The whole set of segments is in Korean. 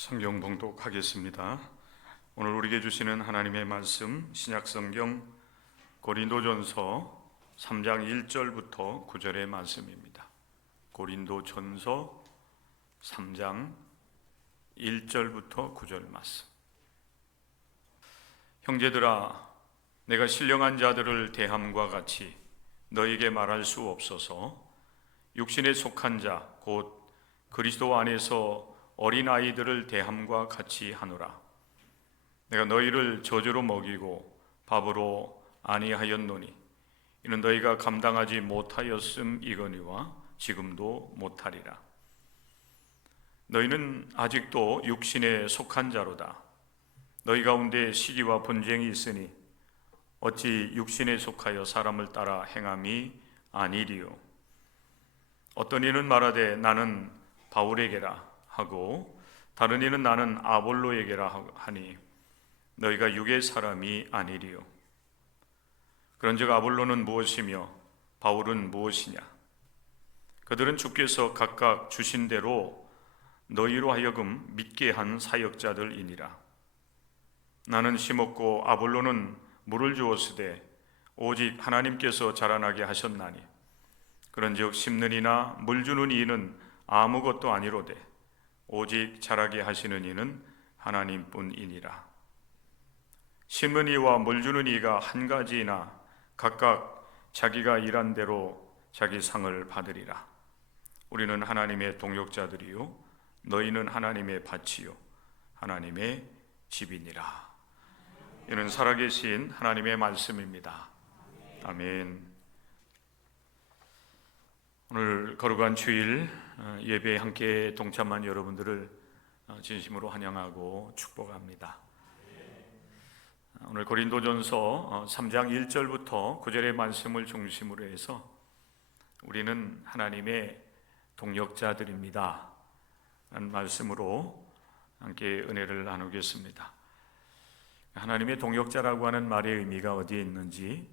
성경 봉독하겠습니다. 오늘 우리에게 주시는 하나님의 말씀 신약성경 고린도전서 3장 1절부터 9절의 말씀입니다. 고린도전서 3장 1절부터 9절 말씀. 형제들아, 내가 신령한 자들을 대함과 같이 너에게 말할 수 없어서 육신에 속한 자 곧 그리스도 안에서 어린아이들을 대함과 같이 하노라. 내가 너희를 저주로 먹이고 밥으로 아니하였노니 이는 너희가 감당하지 못하였음이거니와 지금도 못하리라. 너희는 아직도 육신에 속한 자로다. 너희 가운데 시기와 분쟁이 있으니 어찌 육신에 속하여 사람을 따라 행함이 아니리요. 어떤 이는 말하되 나는 바울에게라 하고 다른 이는 나는 아볼로에게라 하니 너희가 육의 사람이 아니리요. 그런즉 아볼로는 무엇이며 바울은 무엇이냐? 그들은 주께서 각각 주신 대로 너희로 하여금 믿게 한 사역자들이니라. 나는 심었고 아볼로는 물을 주었으되 오직 하나님께서 자라나게 하셨나니 그런즉 심는 이나 물 주는 이는 아무것도 아니로되 오직 자라게 하시는 이는 하나님뿐이니라. 심는 이와 물 주는 이가 한 가지이나 각각 자기가 일한 대로 자기 상을 받으리라. 우리는 하나님의 동역자들이요 너희는 하나님의 밭이요 하나님의 집이니라. 이는 살아계신 하나님의 말씀입니다. 아멘. 오늘 거룩한 주일 예배에 함께 동참한 여러분들을 진심으로 환영하고 축복합니다. 오늘 고린도전서 3장 1절부터 9절의 말씀을 중심으로 해서 우리는 하나님의 동역자들입니다 라는 말씀으로 함께 은혜를 나누겠습니다. 하나님의 동역자라고 하는 말의 의미가 어디에 있는지,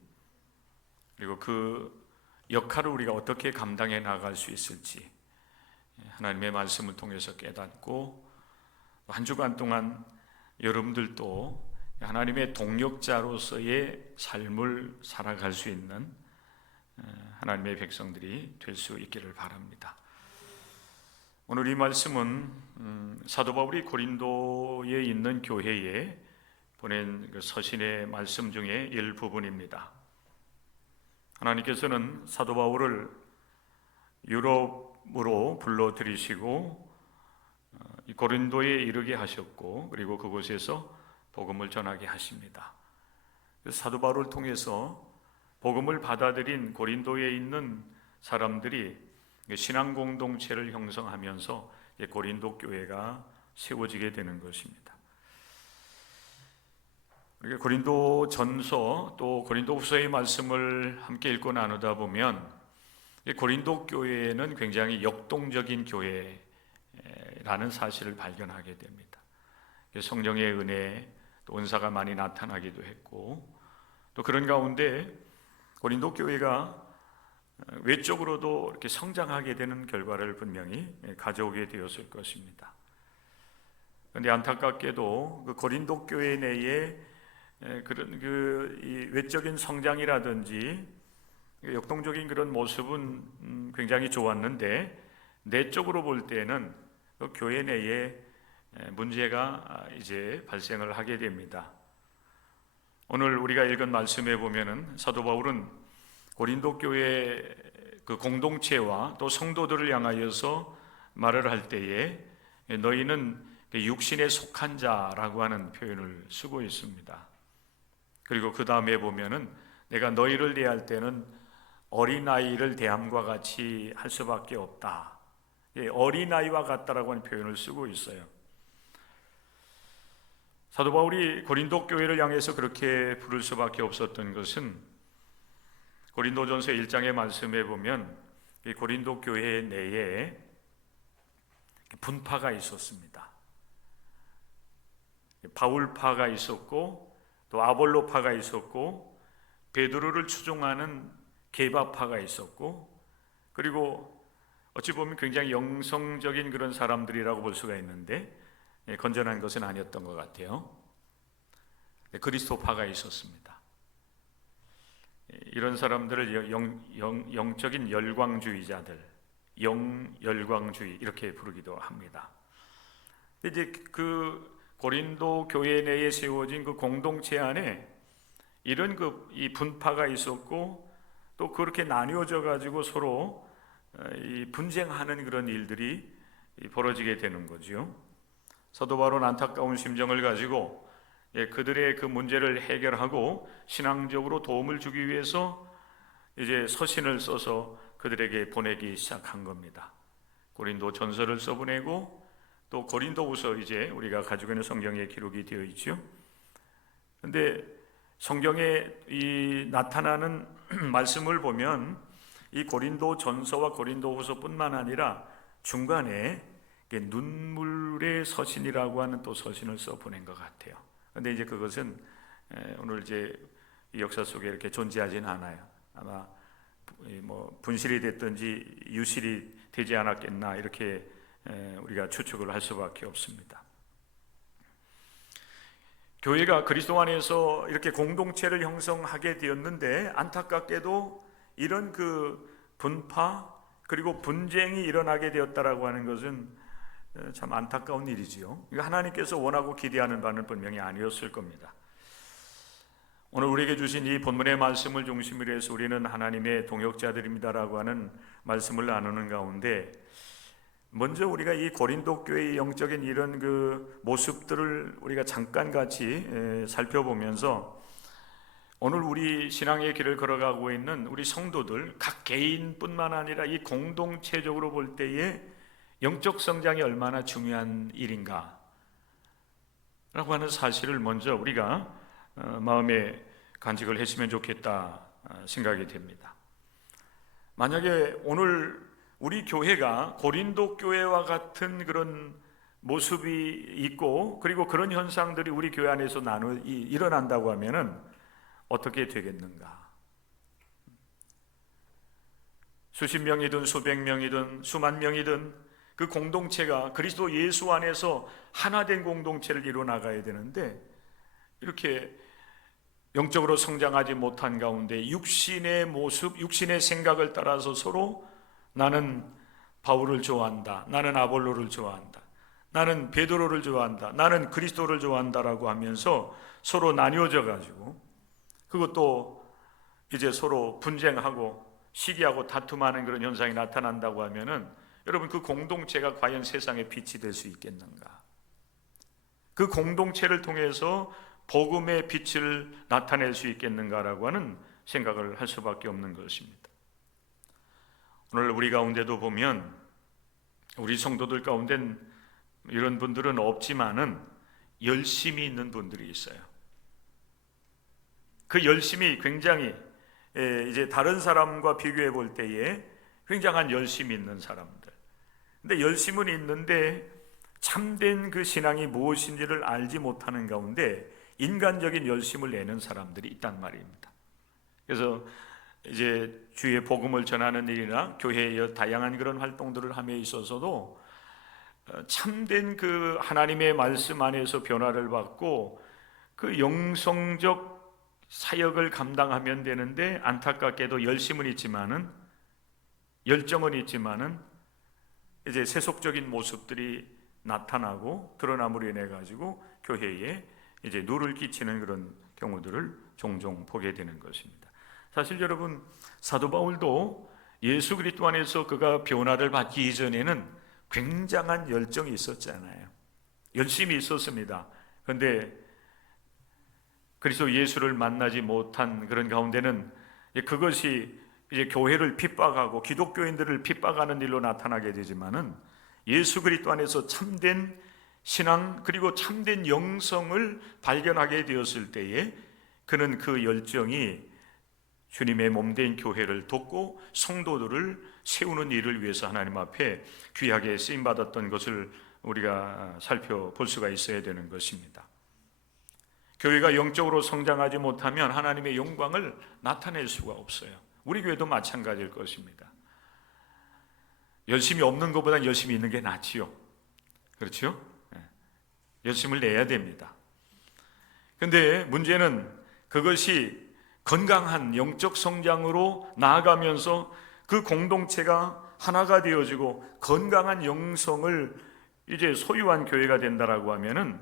그리고 그 역할을 우리가 어떻게 감당해 나갈 수 있을지 하나님의 말씀을 통해서 깨닫고 한 주간 동안 여러분들도 하나님의 동역자로서의 삶을 살아갈 수 있는 하나님의 백성들이 될 수 있기를 바랍니다. 오늘 이 말씀은 사도 바울이 고린도에 있는 교회에 보낸 그 서신의 말씀 중에 일부분입니다. 하나님께서는 사도 바울을 유럽으로 불러들이시고 고린도에 이르게 하셨고 그리고 그곳에서 복음을 전하게 하십니다. 사도 바울을 통해서 복음을 받아들인 고린도에 있는 사람들이 신앙 공동체를 형성하면서 고린도 교회가 세워지게 되는 것입니다. 고린도 전서 또 고린도 후서의 말씀을 함께 읽고 나누다 보면 고린도 교회는 굉장히 역동적인 교회라는 사실을 발견하게 됩니다. 성령의 은혜, 또 은사가 많이 나타나기도 했고 또 그런 가운데 고린도 교회가 외적으로도 이렇게 성장하게 되는 결과를 분명히 가져오게 되었을 것입니다. 그런데 안타깝게도 그 고린도 교회 내에 그런 이 외적인 성장이라든지 역동적인 그런 모습은 굉장히 좋았는데 내적으로 볼 때는 그 교회 내에 문제가 이제 발생을 하게 됩니다. 오늘 우리가 읽은 말씀에 보면은 사도 바울은 고린도 교회 그 공동체와 또 성도들을 향하여서 말을 할 때에 너희는 육신에 속한 자라고 하는 표현을 쓰고 있습니다. 그리고 그 다음에 보면은 내가 너희를 대할 때는 어린아이를 대함과 같이 할 수밖에 없다. 어린아이와 같다라고 하는 표현을 쓰고 있어요. 사도 바울이 고린도 교회를 향해서 그렇게 부를 수밖에 없었던 것은 고린도전서 1장의 말씀에 보면 이 고린도 교회 내에 분파가 있었습니다. 바울파가 있었고 또 아볼로파가 있었고 베드로를 추종하는 게바파가 있었고 그리고 어찌 보면 굉장히 영성적인 그런 사람들이라고 볼 수가 있는데 건전한 것은 아니었던 것 같아요. 그리스도파가 있었습니다. 이런 사람들을 영적인 열광주의자들, 영열광주의 이렇게 부르기도 합니다. 이제 그 고린도 교회 내에 세워진 그 공동체 안에 이런 이 분파가 있었고, 또 그렇게 나뉘어져 가지고 서로 이 분쟁하는 그런 일들이 벌어지게 되는 거죠. 사도 바울은 안타까운 심정을 가지고 그들의 그 문제를 해결하고 신앙적으로 도움을 주기 위해서 이제 서신을 써서 그들에게 보내기 시작한 겁니다. 고린도 전서를 써보내고, 또 고린도후서 이제 우리가 가지고 있는 성경에 기록이 되어 있죠. 그런데 성경에 이 나타나는 말씀을 보면 이 고린도 전서와 고린도 후서뿐만 아니라 중간에 눈물의 서신이라고 하는 또 서신을 써 보낸 것 같아요. 그런데 이제 그것은 오늘 이제 이 역사 속에 이렇게 존재하지는 않아요. 아마 뭐 분실이 됐든지 유실이 되지 않았겠나 이렇게 우리가 추측을 할 수밖에 없습니다. 교회가 그리스도 안에서 이렇게 공동체를 형성하게 되었는데, 안타깝게도 이런 그 분파 그리고 분쟁이 일어나게 되었다라고 하는 것은 참 안타까운 일이지요. 하나님께서 원하고 기대하는 바는 분명히 아니었을 겁니다. 오늘 우리에게 주신 이 본문의 말씀을 중심으로 해서 우리는 하나님의 동역자들입니다라고 하는 말씀을 나누는 가운데, 먼저 우리가 이 고린도 교회의 영적인 이런 그 모습들을 우리가 잠깐 같이 살펴보면서, 오늘 우리 신앙의 길을 걸어가고 있는 우리 성도들 각 개인뿐만 아니라 이 공동체적으로 볼 때에 영적 성장이 얼마나 중요한 일인가 라고 하는 사실을 먼저 우리가 마음에 간직을 했으면 좋겠다 생각이 됩니다. 만약에 오늘 우리 교회가 고린도 교회와 같은 그런 모습이 있고, 그리고 그런 현상들이 우리 교회 안에서 일어난다고 하면은 어떻게 되겠는가? 수십 명이든 수백 명이든 수만 명이든 그 공동체가 그리스도 예수 안에서 하나된 공동체를 이루어 나가야 되는데, 이렇게 영적으로 성장하지 못한 가운데 육신의 모습, 육신의 생각을 따라서 서로 나는 바울을 좋아한다, 나는 아볼로를 좋아한다, 나는 베드로를 좋아한다, 나는 그리스도를 좋아한다라고 하면서 서로 나뉘어져 가지고, 그것도 이제 서로 분쟁하고 시기하고 다툼하는 그런 현상이 나타난다고 하면은, 여러분 그 공동체가 과연 세상의 빛이 될 수 있겠는가? 그 공동체를 통해서 복음의 빛을 나타낼 수 있겠는가라고 하는 생각을 할 수밖에 없는 것입니다. 오늘 우리 가운데도 보면 우리 성도들 가운데는 이런 분들은 없지만은 열심히 있는 분들이 있어요. 그 열심이 굉장히 이제 다른 사람과 비교해 볼 때에 굉장한 열심이 있는 사람들. 근데 열심은 있는데 참된 그 신앙이 무엇인지를 알지 못하는 가운데 인간적인 열심을 내는 사람들이 있단 말입니다. 그래서 이제 주의 복음을 전하는 일이나 교회의 다양한 그런 활동들을 함에 있어서도 참된 그 하나님의 말씀 안에서 변화를 받고 그 영성적 사역을 감당하면 되는데, 안타깝게도 열심은 있지만은, 열정은 있지만은 이제 세속적인 모습들이 나타나고 드러남으로 인해 가지고 교회에 이제 누를 끼치는 그런 경우들을 종종 보게 되는 것입니다. 사실 여러분, 사도 바울도 예수 그리스도 안에서 그가 변화를 받기 이전에는 굉장한 열정이 있었잖아요. 열심히 있었습니다. 그런데 그리스도 예수를 만나지 못한 그런 가운데는 그것이 이제 교회를 핍박하고 기독교인들을 핍박하는 일로 나타나게 되지만은, 예수 그리스도 안에서 참된 신앙 그리고 참된 영성을 발견하게 되었을 때에 그는 그 열정이 주님의 몸된 교회를 돕고 성도들을 세우는 일을 위해서 하나님 앞에 귀하게 쓰임받았던 것을 우리가 살펴볼 수가 있어야 되는 것입니다. 교회가 영적으로 성장하지 못하면 하나님의 영광을 나타낼 수가 없어요. 우리 교회도 마찬가지일 것입니다. 열심히 없는 것보다 열심히 있는 게 낫지요. 그렇죠? 열심을 내야 됩니다. 근데 문제는 그것이 건강한 영적 성장으로 나아가면서 그 공동체가 하나가 되어지고 건강한 영성을 이제 소유한 교회가 된다라고 하면은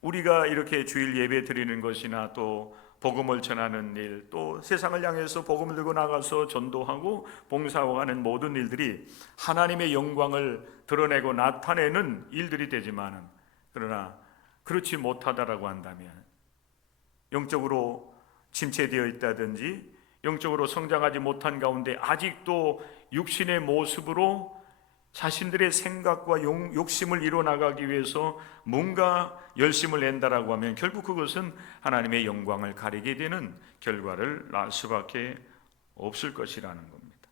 우리가 이렇게 주일 예배 드리는 것이나 또 복음을 전하는 일, 또 세상을 향해서 복음을 들고 나가서 전도하고 봉사하는 모든 일들이 하나님의 영광을 드러내고 나타내는 일들이 되지만은, 그러나 그렇지 못하다라고 한다면, 영적으로 침체되어 있다든지 영적으로 성장하지 못한 가운데 아직도 육신의 모습으로 자신들의 생각과 욕심을 이뤄나가기 위해서 뭔가 열심을 낸다라고 하면 결국 그것은 하나님의 영광을 가리게 되는 결과를 낳을 수밖에 없을 것이라는 겁니다.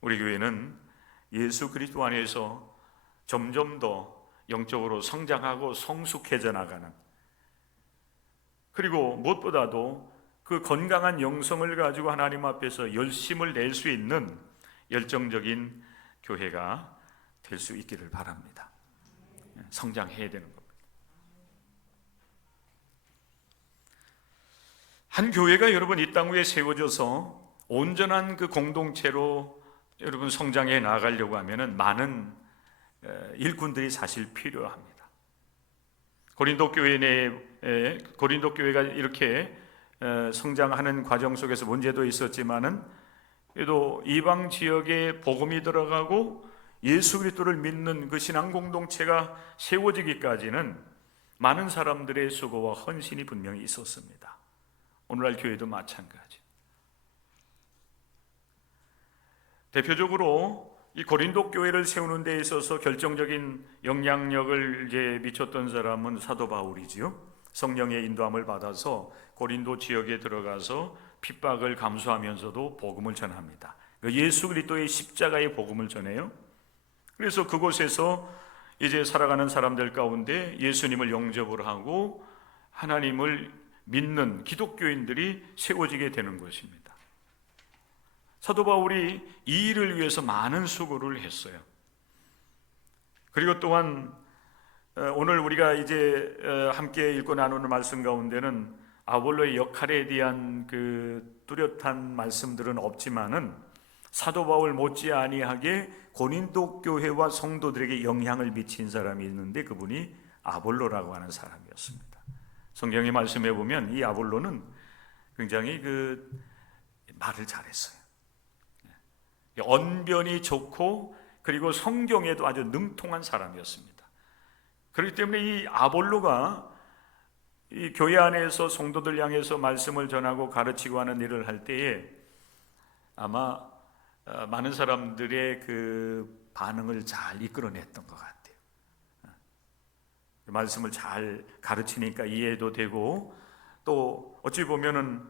우리 교회는 예수 그리스도 안에서 점점 더 영적으로 성장하고 성숙해져 나가는, 그리고 무엇보다도 그 건강한 영성을 가지고 하나님 앞에서 열심을 낼 수 있는 열정적인 교회가 될 수 있기를 바랍니다. 성장해야 되는 겁니다. 한 교회가 여러분 이 땅 위에 세워져서 온전한 그 공동체로 여러분 성장해 나가려고 하면은 많은 일꾼들이 사실 필요합니다. 고린도 교회 내에 고린도 교회가 이렇게 성장하는 과정 속에서 문제도 있었지만은 그래도 이방 지역에 복음이 들어가고 예수 그리스도를 믿는 그 신앙 공동체가 세워지기까지는 많은 사람들의 수고와 헌신이 분명히 있었습니다. 오늘날 교회도 마찬가지. 대표적으로 이 고린도 교회를 세우는 데 있어서 결정적인 영향력을 이제 미쳤던 사람은 사도 바울이지요. 성령의 인도함을 받아서 고린도 지역에 들어가서 핍박을 감수하면서도 복음을 전합니다. 예수 그리스도의 십자가의 복음을 전해요. 그래서 그곳에서 이제 살아가는 사람들 가운데 예수님을 영접을 하고 하나님을 믿는 기독교인들이 세워지게 되는 것입니다. 사도 바울이 이 일을 위해서 많은 수고를 했어요. 그리고 또한 오늘 우리가 이제 함께 읽고 나누는 말씀 가운데는 아볼로의 역할에 대한 그 뚜렷한 말씀들은 없지만은 사도 바울 못지 아니하게 고린도 교회와 성도들에게 영향을 미친 사람이 있는데 그분이 아볼로라고 하는 사람이었습니다. 성경의 말씀에 보면 이 아볼로는 굉장히 그 말을 잘했어요. 언변이 좋고 그리고 성경에도 아주 능통한 사람이었습니다. 그렇기 때문에 이 아볼로가 이 교회 안에서 성도들 향해서 말씀을 전하고 가르치고 하는 일을 할 때에 아마 많은 사람들의 그 반응을 잘 이끌어냈던 것 같아요. 말씀을 잘 가르치니까 이해도 되고 또 어찌 보면은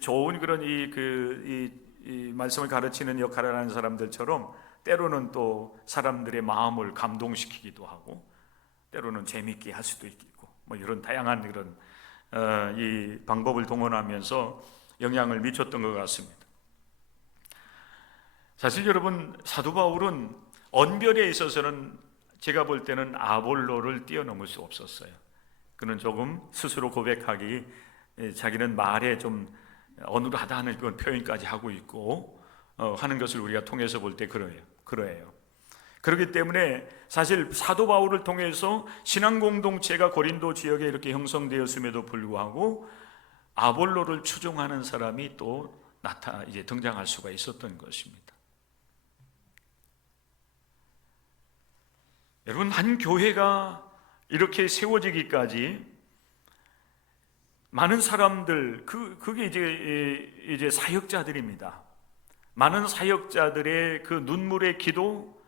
좋은 그런 이 말씀을 가르치는 역할을 하는 사람들처럼 때로는 또 사람들의 마음을 감동시키기도 하고 때로는 재미있게 할 수도 있고 뭐 이런 다양한 그런 이 방법을 동원하면서 영향을 미쳤던 것 같습니다. 사실 여러분 사도 바울은 언변에 있어서는 제가 볼 때는 아볼로를 뛰어넘을 수 없었어요. 그는 조금 스스로 고백하기 자기는 말에 좀 어눌하다는 그런 표현까지 하고 있고 하는 것을 우리가 통해서 볼 때 그래요. 그렇기 때문에 사실 사도 바울을 통해서 신앙 공동체가 고린도 지역에 이렇게 형성되었음에도 불구하고 아볼로를 추종하는 사람이 또 이제 등장할 수가 있었던 것입니다. 여러분 한 교회가 이렇게 세워지기까지 많은 사람들 그게 이제 사역자들입니다. 많은 사역자들의 그 눈물의 기도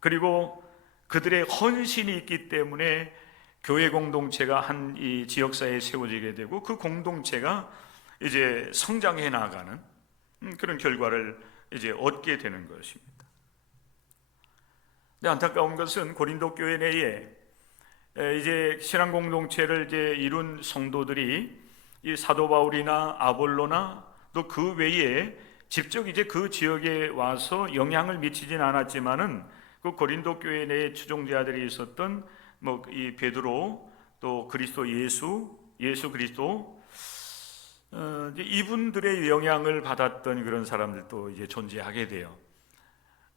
그리고 그들의 헌신이 있기 때문에 교회 공동체가 한 이 지역사회에 세워지게 되고 그 공동체가 이제 성장해 나가는 그런 결과를 이제 얻게 되는 것입니다. 근데 안타까운 것은 고린도 교회 내에 이제 신앙 공동체를 이제 이룬 성도들이 이 사도 바울이나 아볼로나 또 그 외에 직접 이제 그 지역에 와서 영향을 미치진 않았지만은 그 고린도 교회 내에 추종자들이 있었던 뭐 이 베드로 또 그리스도 예수 그리스도 이제 이분들의 영향을 받았던 그런 사람들도 이제 존재하게 돼요.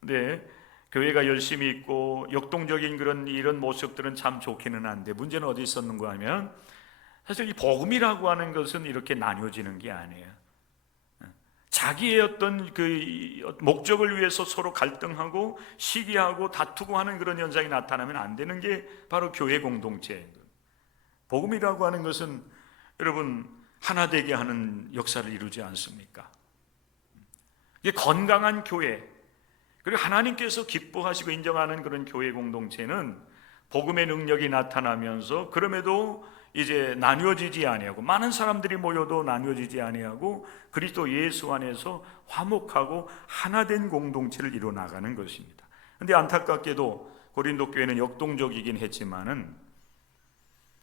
근데 교회가 열심히 있고 역동적인 이런 모습들은 참 좋기는 한데 문제는 어디 있었는가 하면 사실 이 복음이라고 하는 것은 이렇게 나뉘어지는 게 아니에요. 자기의 어떤 그 목적을 위해서 서로 갈등하고 시기하고 다투고 하는 그런 현상이 나타나면 안 되는 게 바로 교회 공동체예요. 복음이라고 하는 것은 여러분 하나 되게 하는 역사를 이루지 않습니까? 이게 건강한 교회, 그리고 하나님께서 기뻐하시고 인정하는 그런 교회 공동체는 복음의 능력이 나타나면서 그럼에도 이제 나뉘어지지 아니하고 많은 사람들이 모여도 나뉘어지지 아니하고 그리스도 예수 안에서 화목하고 하나된 공동체를 이루어 나가는 것입니다. 그런데 안타깝게도 고린도 교회는 역동적이긴 했지만은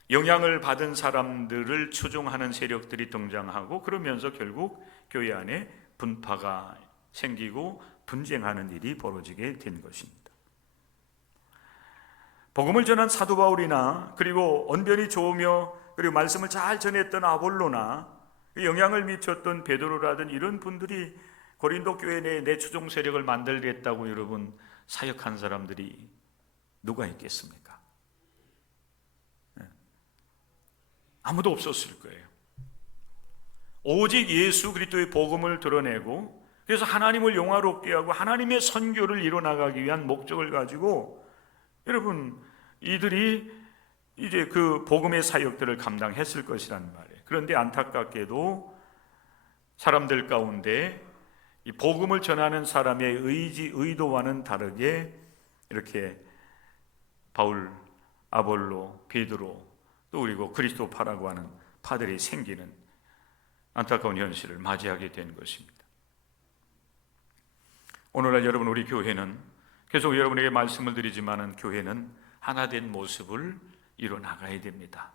영향을 받은 사람들을 추종하는 세력들이 등장하고 그러면서 결국 교회 안에 분파가 생기고 분쟁하는 일이 벌어지게 된 것입니다. 복음을 전한 사도 바울이나 그리고 언변이 좋으며 그리고 말씀을 잘 전했던 아볼로나 영향을 미쳤던 베드로라든 이런 분들이 고린도 교회 내에 내추종 세력을 만들겠다고 여러분 사역한 사람들이 누가 있겠습니까? 아무도 없었을 거예요. 오직 예수 그리스도의 복음을 드러내고 그래서 하나님을 영화롭게 하고 하나님의 선교를 이뤄나가기 위한 목적을 가지고 여러분 이들이 이제 그 복음의 사역들을 감당했을 것이라는 말이에요. 그런데 안타깝게도 사람들 가운데 이 복음을 전하는 사람의 의도와는 다르게 이렇게 바울, 아볼로, 베드로 또 그리고 그리스도파라고 하는 파들이 생기는 안타까운 현실을 맞이하게 된 것입니다. 오늘날 여러분 우리 교회는 계속 여러분에게 말씀을 드리지만은 교회는 하나된 모습을 이뤄나가야 됩니다.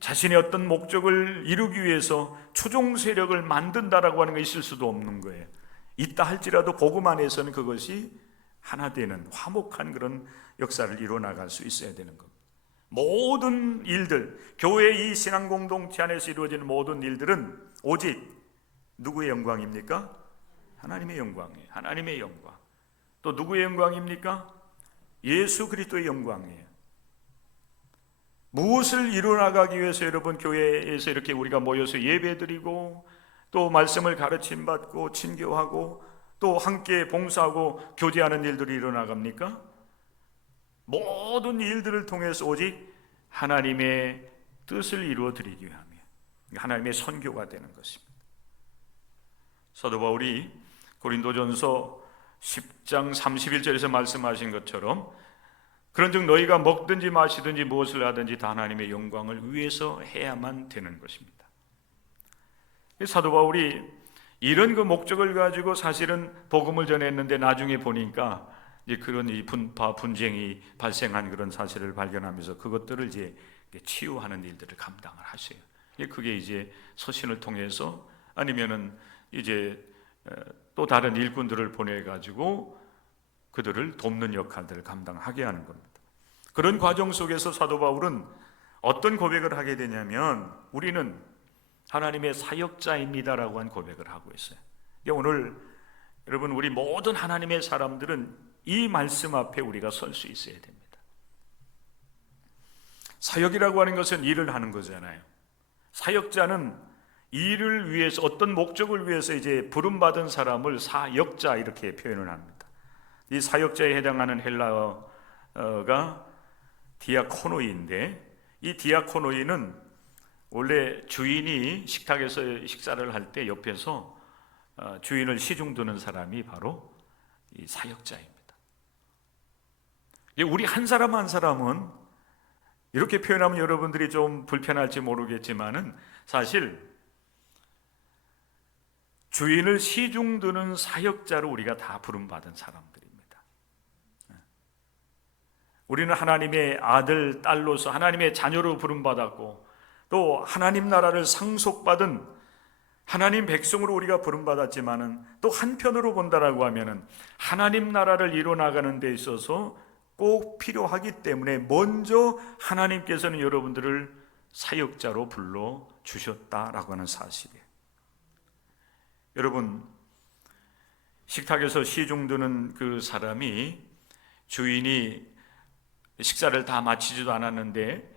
자신의 어떤 목적을 이루기 위해서 추종 세력을 만든다라고 하는 게 있을 수도 없는 거예요. 있다 할지라도 복음 안에서는 그것이 하나 되는 화목한 그런 역사를 이뤄나갈 수 있어야 되는 겁니다. 모든 일들, 교회의 이 신앙 공동체 안에서 이루어지는 모든 일들은 오직 누구의 영광입니까? 하나님의 영광이에요. 하나님의 영광. 또 누구의 영광입니까? 예수 그리스도의 영광이에요. 무엇을 이루어나가기 위해서 여러분 교회에서 이렇게 우리가 모여서 예배드리고 또 말씀을 가르침받고 친교하고 또 함께 봉사하고 교제하는 일들이 일어나갑니까? 모든 일들을 통해서 오직 하나님의 뜻을 이루어드리기 위함이에요. 하나님의 선교가 되는 것입니다. 사도 바울이 고린도전서 10장 31절에서 말씀하신 것처럼 그런즉 너희가 먹든지 마시든지 무엇을 하든지 다 하나님의 영광을 위해서 해야만 되는 것입니다. 사도 바울이 이런 그 목적을 가지고 사실은 복음을 전했는데 나중에 보니까 이제 그런 이 분파 분쟁이 발생한 그런 사실을 발견하면서 그것들을 이제 치유하는 일들을 감당을 하셔요. 그게 이제 서신을 통해서 아니면은 이제 또 다른 일꾼들을 보내 가지고 그들을 돕는 역할들을 감당하게 하는 겁니다. 그런 과정 속에서 사도 바울은 어떤 고백을 하게 되냐면 우리는 하나님의 사역자입니다라고 한 고백을 하고 있어요. 오늘 여러분 우리 모든 하나님의 사람들은 이 말씀 앞에 우리가 설 수 있어야 됩니다. 사역이라고 하는 것은 일을 하는 거잖아요. 사역자는 일을 위해서 어떤 목적을 위해서 이제 부름받은 사람을 사역자 이렇게 표현을 합니다. 이 사역자에 해당하는 헬라어가 디아코노이인데 이 디아코노이는 원래 주인이 식탁에서 식사를 할 때 옆에서 주인을 시중 두는 사람이 바로 이 사역자입니다. 우리 한 사람 한 사람은 이렇게 표현하면 여러분들이 좀 불편할지 모르겠지만은 사실 주인을 시중 두는 사역자로 우리가 다 부름받은 사람들입니다. 우리는 하나님의 아들, 딸로서 하나님의 자녀로 부름받았고 또 하나님 나라를 상속받은 하나님 백성으로 우리가 부름받았지만은 또 한편으로 본다라고 하면은 하나님 나라를 이뤄나가는 데 있어서 꼭 필요하기 때문에 먼저 하나님께서는 여러분들을 사역자로 불러 주셨다라고 하는 사실이에요. 여러분, 식탁에서 시중 드는 그 사람이 주인이 식사를 다 마치지도 않았는데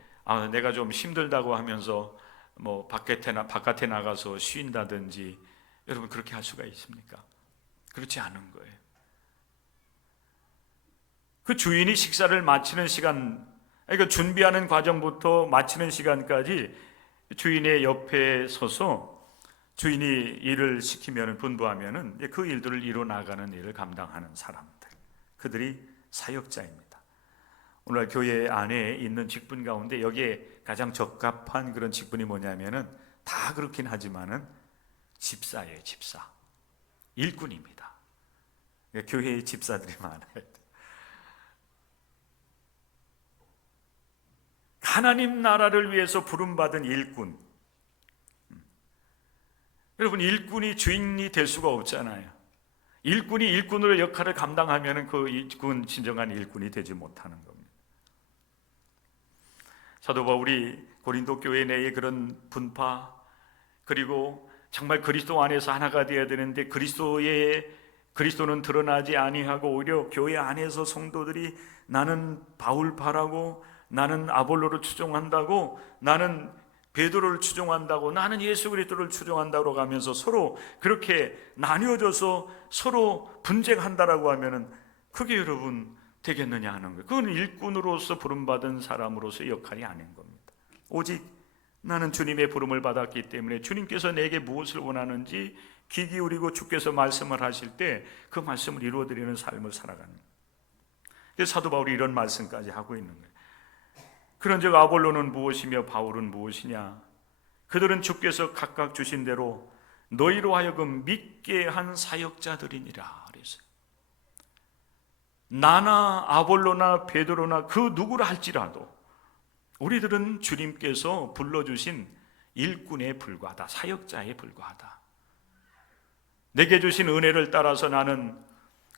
내가 좀 힘들다고 하면서 뭐 바깥에 나가서 쉰다든지, 여러분 그렇게 할 수가 있습니까? 그렇지 않은 거예요. 그 주인이 식사를 마치는 시간, 그러니까 준비하는 과정부터 마치는 시간까지 주인의 옆에 서서 주인이 일을 시키면, 분부하면은 그 일들을 이뤄 나가는 일을 감당하는 사람들, 그들이 사역자입니다. 오늘 교회 안에 있는 직분 가운데 여기에 가장 적합한 그런 직분이 뭐냐면은, 다 그렇긴 하지만은 집사예요. 집사, 일꾼입니다. 교회에 집사들이 많아요. 하나님 나라를 위해서 부름받은 일꾼. 여러분, 일꾼이 주인이 될 수가 없잖아요. 일꾼이 일꾼으로 역할을 감당하면 그 일꾼, 진정한 일꾼이 되지 못하는 겁니다. 사도 바울이 고린도 교회 내의 그런 분파, 그리고 정말 그리스도 안에서 하나가 되어야 되는데 그리스도는 드러나지 아니하고 오히려 교회 안에서 성도들이 나는 바울파라고, 나는 아볼로를 추종한다고, 나는 베드로를 추종한다고, 나는 예수 그리스도를 추종한다고 하면서 서로 그렇게 나뉘어져서 서로 분쟁한다라고 하면은 그게 여러분 되겠느냐 하는 거예요. 그건 일꾼으로서 부름받은 사람으로서의 역할이 아닌 겁니다. 오직 나는 주님의 부름을 받았기 때문에 주님께서 내게 무엇을 원하는지 귀 기울이고 주께서 말씀을 하실 때 그 말씀을 이루어드리는 삶을 살아가는 거예요. 그래서 사도 바울이 이런 말씀까지 하고 있는 거예요. 그런즉 아볼로는 무엇이며 바울은 무엇이냐? 그들은 주께서 각각 주신 대로 너희로 하여금 믿게 한 사역자들이니라 그랬어요. 나나 아볼로나 베드로나 그 누구라 할지라도 우리들은 주님께서 불러주신 일꾼에 불과하다, 사역자에 불과하다. 내게 주신 은혜를 따라서 나는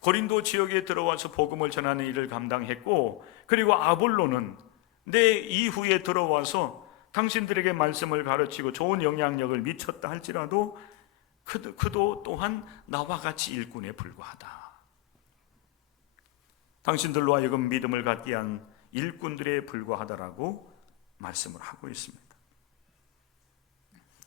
고린도 지역에 들어와서 복음을 전하는 일을 감당했고, 그리고 아볼로는 내 이후에 들어와서 당신들에게 말씀을 가르치고 좋은 영향력을 미쳤다 할지라도 그도 또한 나와 같이 일꾼에 불과하다. 당신들로 하여금 믿음을 갖게 한 일꾼들에 불과하다라고 말씀을 하고 있습니다.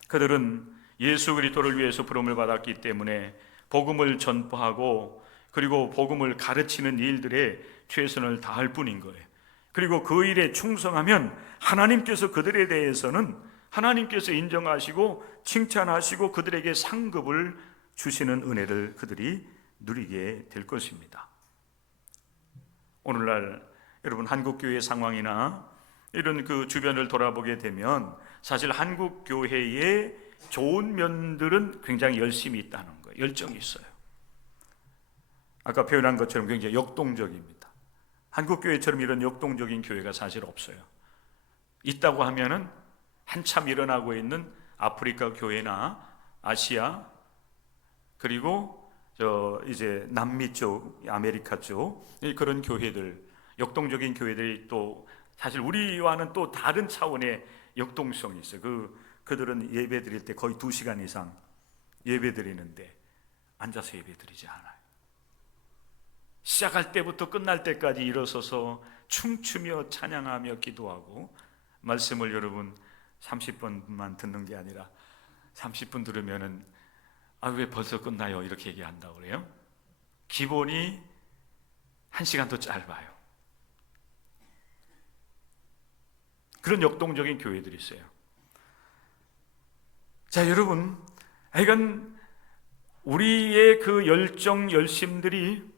그들은 예수 그리스도를 위해서 부름을 받았기 때문에 복음을 전파하고 그리고 복음을 가르치는 일들에 최선을 다할 뿐인 거예요. 그리고 그 일에 충성하면 하나님께서 그들에 대해서는 하나님께서 인정하시고 칭찬하시고 그들에게 상급을 주시는 은혜를 그들이 누리게 될 것입니다. 오늘날 여러분 한국 교회 상황이나 이런 그 주변을 돌아보게 되면 사실 한국 교회의 좋은 면들은 굉장히 열심히 있다는 거예요. 열정이 있어요. 아까 표현한 것처럼 굉장히 역동적입니다. 한국 교회처럼 이런 역동적인 교회가 사실 없어요. 있다고 하면은 한참 일어나고 있는 아프리카 교회나 아시아, 그리고 이제 남미 쪽, 아메리카 쪽 그런 교회들, 역동적인 교회들이 또 사실 우리와는 또 다른 차원의 역동성이 있어요. 그들은 예배 드릴 때 거의 2시간 이상 예배 드리는데 앉아서 예배 드리지 않아요. 시작할 때부터 끝날 때까지 일어서서 춤추며 찬양하며 기도하고, 말씀을 여러분 30분만 듣는 게 아니라 30분 들으면은 왜 벌써 끝나요? 이렇게 얘기한다고 그래요. 기본이 1시간 더 짧아요. 그런 역동적인 교회들이 있어요. 자, 여러분, 하여간 우리의 그 열정, 열심들이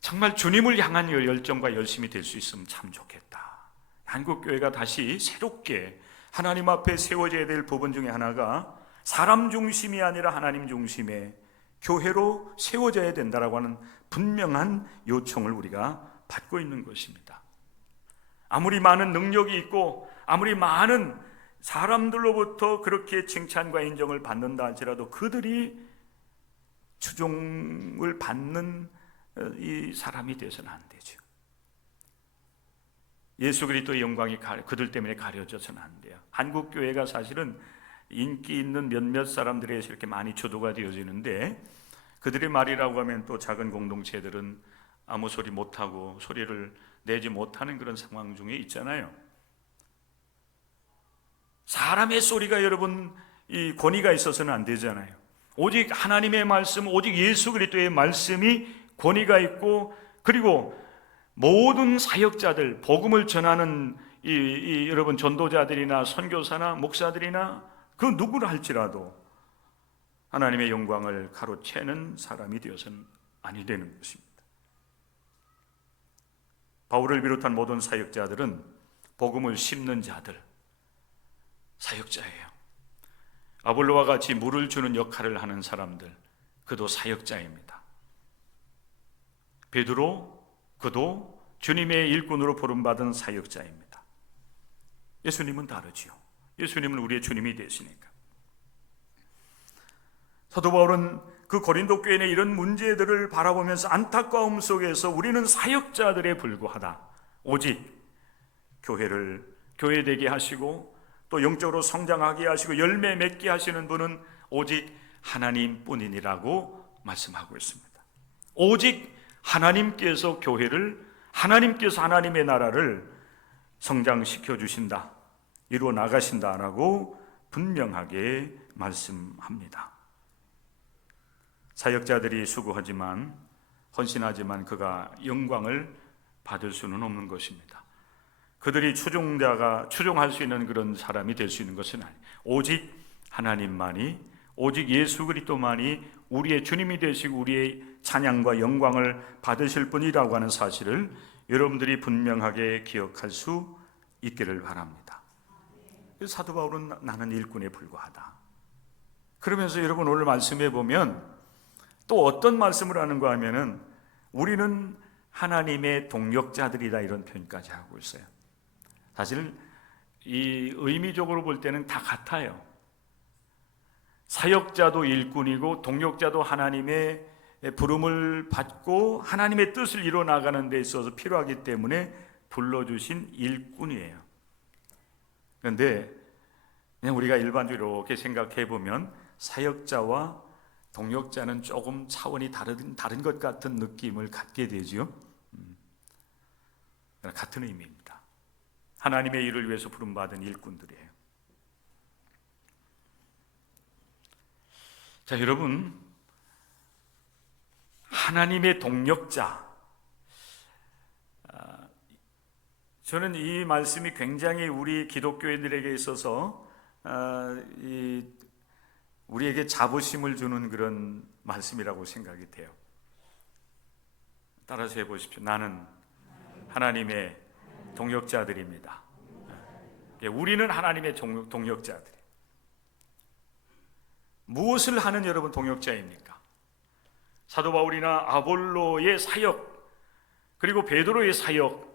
정말 주님을 향한 열정과 열심이 될 수 있으면 참 좋겠다. 한국교회가 다시 새롭게 하나님 앞에 세워져야 될 부분 중에 하나가 사람 중심이 아니라 하나님 중심의 교회로 세워져야 된다라고 하는 분명한 요청을 우리가 받고 있는 것입니다. 아무리 많은 능력이 있고 아무리 많은 사람들로부터 그렇게 칭찬과 인정을 받는다 할지라도 그들이 추종을 받는 이 사람이 되어서는 안 되죠. 예수 그리스도의 영광이 그들 때문에 가려져서는 안 돼요. 한국 교회가 사실은 인기 있는 몇몇 사람들에 의해서 이렇게 많이 주도가 되어지는데, 그들의 말이라고 하면 또 작은 공동체들은 아무 소리 못하고 소리를 내지 못하는 그런 상황 중에 있잖아요. 사람의 소리가 여러분 이 권위가 있어서는 안 되잖아요. 오직 하나님의 말씀, 오직 예수 그리스도의 말씀이 권위가 있고, 그리고 모든 사역자들, 복음을 전하는 여러분 전도자들이나 선교사나 목사들이나 그 누구를 할지라도 하나님의 영광을 가로채는 사람이 되어서는 아니 되는 것입니다. 바울을 비롯한 모든 사역자들은 복음을 심는 자들, 사역자예요. 아볼로와 같이 물을 주는 역할을 하는 사람들, 그도 사역자입니다. 베드로, 그도 주님의 일꾼으로 부름받은 사역자입니다. 예수님은 다르지요. 예수님은 우리의 주님이 되시니까. 사도 바울은 그 고린도 교회의 이런 문제들을 바라보면서 안타까움 속에서 우리는 사역자들에 불과하다. 오직 교회 되게 하시고 또 영적으로 성장하게 하시고 열매 맺게 하시는 분은 오직 하나님뿐이니라고 말씀하고 있습니다. 오직 하나님께서 교회를, 하나님께서 하나님의 나라를 성장시켜 주신다, 이루어 나가신다라고 분명하게 말씀합니다. 사역자들이 수고하지만, 헌신하지만 그가 영광을 받을 수는 없는 것입니다. 그들이 추종할 수 있는 그런 사람이 될 수 있는 것은 아니에요. 오직 하나님만이, 오직 예수 그리스도만이 우리의 주님이 되시고 우리의 찬양과 영광을 받으실 분이라고 하는 사실을 여러분들이 분명하게 기억할 수 있기를 바랍니다. 사도 바울은 나는 일꾼에 불과하다. 그러면서 여러분 오늘 말씀해 보면 또 어떤 말씀을 하는가 하면은 우리는 하나님의 동역자들이다, 이런 표현까지 하고 있어요. 사실 이 의미적으로 볼 때는 다 같아요. 사역자도 일꾼이고 동역자도 하나님의 부름을 받고 하나님의 뜻을 이루어 나가는 데 있어서 필요하기 때문에 불러주신 일꾼이에요. 그런데 그냥 우리가 일반적으로 이렇게 생각해 보면 사역자와 동역자는 조금 차원이 다른 것 같은 느낌을 갖게 되죠. 같은 의미입니다. 하나님의 일을 위해서 부름받은 일꾼들이에요. 자, 여러분, 하나님의 동역자, 저는 이 말씀이 굉장히 우리 기독교인들에게 있어서 우리에게 자부심을 주는 그런 말씀이라고 생각이 돼요. 따라서 해보십시오. 나는 하나님의 동역자들입니다. 우리는 하나님의 동역자들. 무엇을 하는 여러분 동역자입니까? 사도 바울이나 아볼로의 사역, 그리고 베드로의 사역,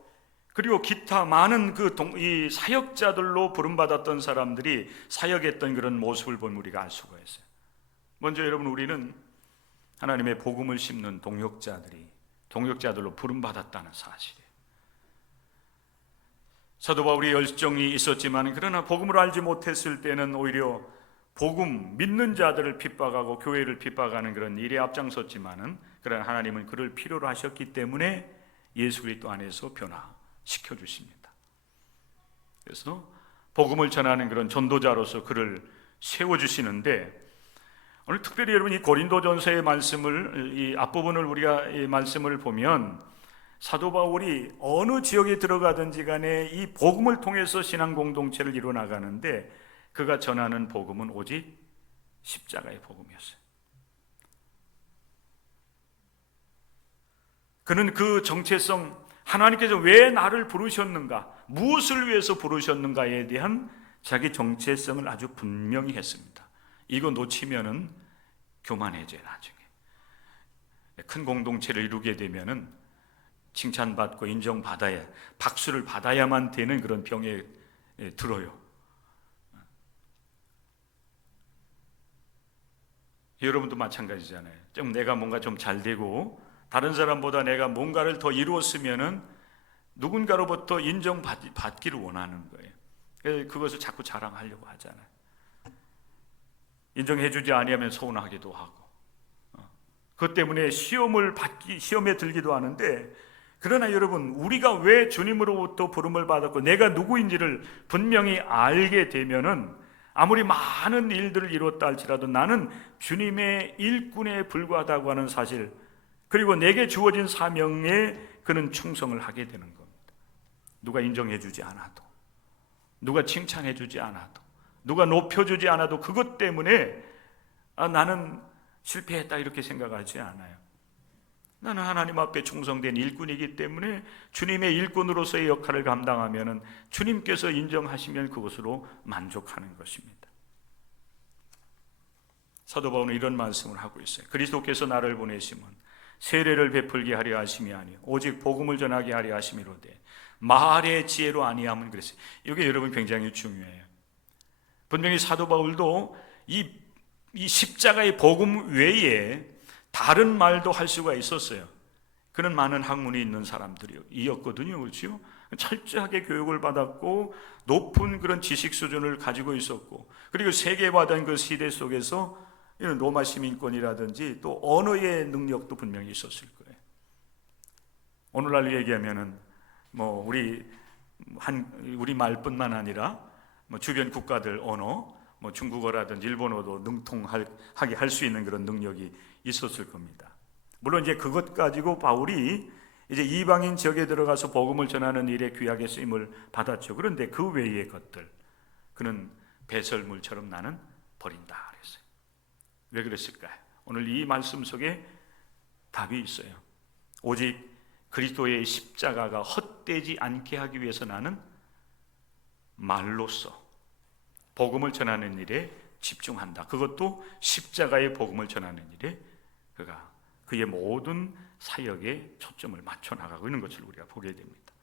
그리고 기타 많은 이 사역자들로 부름받았던 사람들이 사역했던 그런 모습을 보면 우리가 알 수가 있어요. 먼저 여러분, 우리는 하나님의 복음을 심는 동역자들로 부름받았다는 사실이에요. 사도 바울이 열정이 있었지만, 그러나 복음을 알지 못했을 때는 오히려 복음 믿는 자들을 핍박하고 교회를 핍박하는 그런 일에 앞장섰지만은, 그러나 하나님은 그를 필요로 하셨기 때문에 예수 그리스도 안에서 변화시켜 주십니다. 그래서 복음을 전하는 그런 전도자로서 그를 세워 주시는데, 오늘 특별히 여러분 이 고린도전서의 말씀을, 이 앞부분을 우리가 이 말씀을 보면 사도 바울이 어느 지역에 들어가든지 간에 이 복음을 통해서 신앙 공동체를 이루어 나가는데, 그가 전하는 복음은 오직 십자가의 복음이었어요. 그는 그 정체성, 하나님께서 왜 나를 부르셨는가, 무엇을 위해서 부르셨는가에 대한 자기 정체성을 아주 분명히 했습니다. 이거 놓치면은 교만해져요. 나중에 큰 공동체를 이루게 되면은 칭찬받고 인정받아야, 박수를 받아야만 되는 그런 병에 들어요. 여러분도 마찬가지잖아요. 좀 내가 뭔가 좀 잘 되고 다른 사람보다 내가 뭔가를 더 이루었으면은 누군가로부터 인정받기를 원하는 거예요. 그것을 자꾸 자랑하려고 하잖아요. 인정해주지 아니하면 서운하기도 하고, 그것 때문에 시험에 들기도 하는데, 그러나 여러분, 우리가 왜 주님으로부터 부름을 받았고 내가 누구인지를 분명히 알게 되면은 아무리 많은 일들을 이뤘다 할지라도 나는 주님의 일꾼에 불과하다고 하는 사실, 그리고 내게 주어진 사명에 그는 충성을 하게 되는 겁니다. 누가 인정해주지 않아도, 누가 칭찬해주지 않아도, 누가 높여주지 않아도 그것 때문에 나는 실패했다 이렇게 생각하지 않아요. 나는 하나님 앞에 충성된 일꾼이기 때문에 주님의 일꾼으로서의 역할을 감당하면 주님께서 인정하시면 그것으로 만족하는 것입니다. 사도 바울은 이런 말씀을 하고 있어요. 그리스도께서 나를 보내심은 세례를 베풀게 하려 하심이 아니요 오직 복음을 전하게 하려 하심이로되 말의 지혜로 아니함은 그랬어요. 이게 여러분 굉장히 중요해요. 분명히 사도 바울도 이 십자가의 복음 외에 다른 말도 할 수가 있었어요. 그는 많은 학문이 있는 사람들이었거든요. 그렇죠? 철저하게 교육을 받았고 높은 그런 지식 수준을 가지고 있었고, 그리고 세계화된 그 시대 속에서 이런 로마 시민권이라든지 또 언어의 능력도 분명히 있었을 거예요. 오늘날 얘기하면은 뭐 우리 말뿐만 아니라 뭐 주변 국가들 언어, 뭐 중국어라든지 일본어도 능통하게 할 수 있는 그런 능력이 있었을 겁니다. 물론 이제 그것 가지고 바울이 이제 이방인 지역에 들어가서 복음을 전하는 일에 귀하게 쓰임을 받았죠. 그런데 그 외의 것들 그는 배설물처럼 나는 버린다 그랬어요. 왜 그랬을까요? 오늘 이 말씀 속에 답이 있어요. 오직 그리스도의 십자가가 헛되지 않게 하기 위해서 나는 말로써 복음을 전하는 일에 집중한다. 그것도 십자가의 복음을 전하는 일에 그의 모든 사역에 초점을 맞춰 나가고 있는 것을 우리가 보게 됩니다.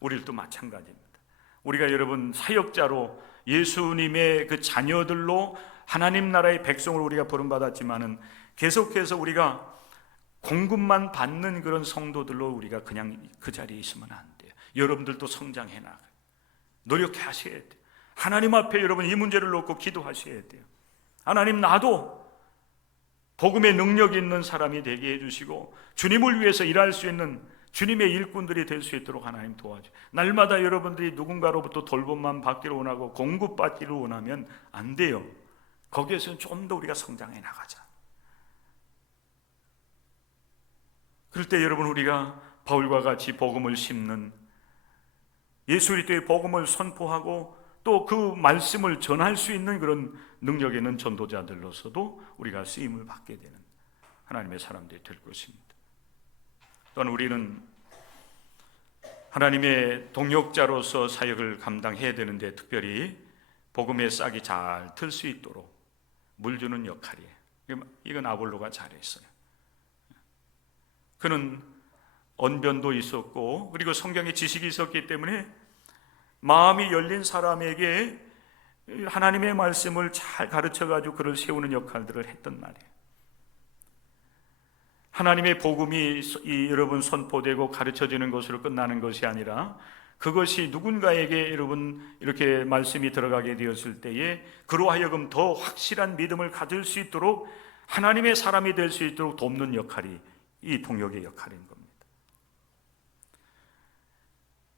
우리도 마찬가지입니다. 우리가 여러분 사역자로 예수님의 그 자녀들로 하나님 나라의 백성으로 우리가 부름받았지만은 계속해서 우리가 공급만 받는 그런 성도들로 우리가 그냥 그 자리에 있으면 안 돼요. 여러분들도 성장해 나가요. 노력해 하셔야 돼요. 하나님 앞에 여러분 이 문제를 놓고 기도하셔야 돼요. 하나님, 나도 복음의 능력이 있는 사람이 되게 해주시고 주님을 위해서 일할 수 있는 주님의 일꾼들이 될 수 있도록 하나님 도와주세요. 날마다 여러분들이 누군가로부터 돌봄만 받기를 원하고 공급받기를 원하면 안 돼요. 거기에서는 좀 더 우리가 성장해 나가자. 그럴 때 여러분, 우리가 바울과 같이 복음을 심는, 예수 그리스도의 복음을 선포하고 또 그 말씀을 전할 수 있는 그런 능력 있는 전도자들로서도 우리가 쓰임을 받게 되는 하나님의 사람들이 될 것입니다. 또한 우리는 하나님의 동역자로서 사역을 감당해야 되는데, 특별히 복음의 싹이 잘 틀 수 있도록 물 주는 역할이에요. 이건 아볼로가 잘했어요. 그는 언변도 있었고 그리고 성경의 지식이 있었기 때문에 마음이 열린 사람에게 하나님의 말씀을 잘 가르쳐가지고 그를 세우는 역할들을 했단 말이에요. 하나님의 복음이 여러분 선포되고 가르쳐지는 것으로 끝나는 것이 아니라, 그것이 누군가에게 여러분 이렇게 말씀이 들어가게 되었을 때에 그로 하여금 더 확실한 믿음을 가질 수 있도록, 하나님의 사람이 될 수 있도록 돕는 역할이 이 동역의 역할인 겁니다.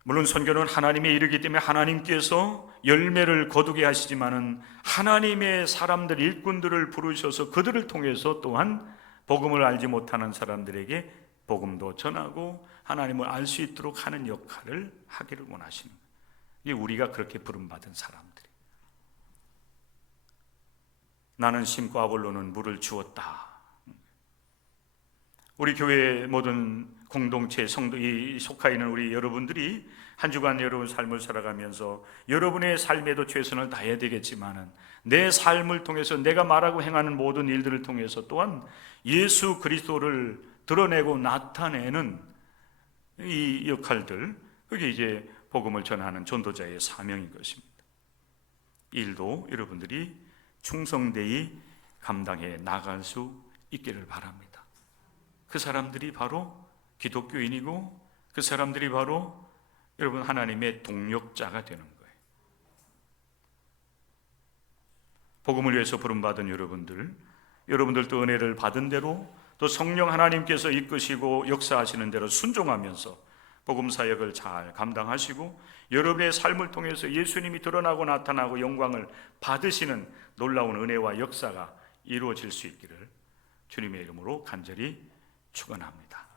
물론 선교는 하나님의 일이기 때문에 하나님께서 열매를 거두게 하시지만은, 하나님의 사람들, 일꾼들을 부르셔서 그들을 통해서 또한 복음을 알지 못하는 사람들에게 복음도 전하고 하나님을 알 수 있도록 하는 역할을 하기를 원하시는 거예요. 이게 우리가 그렇게 부름받은 사람들이. 나는 심고 아볼로는 물을 주었다. 우리 교회 모든 공동체 성도에 속해 있는 우리 여러분들이 한 주간 여러분 삶을 살아가면서 여러분의 삶에도 최선을 다해야 되겠지만은, 내 삶을 통해서 내가 말하고 행하는 모든 일들을 통해서 또한 예수 그리스도를 드러내고 나타내는 이 역할들, 그게 이제 복음을 전하는 전도자의 사명인 것입니다. 이 일도 여러분들이 충성되이 감당해 나갈 수 있기를 바랍니다. 그 사람들이 바로 기독교인이고, 그 사람들이 바로 여러분 하나님의 동력자가 되는 거예요. 복음을 위해서 부름받은 여러분들도 은혜를 받은 대로 또 성령 하나님께서 이끄시고 역사하시는 대로 순종하면서 복음 사역을 잘 감당하시고 여러분의 삶을 통해서 예수님이 드러나고 나타나고 영광을 받으시는 놀라운 은혜와 역사가 이루어질 수 있기를 주님의 이름으로 간절히 축원합니다.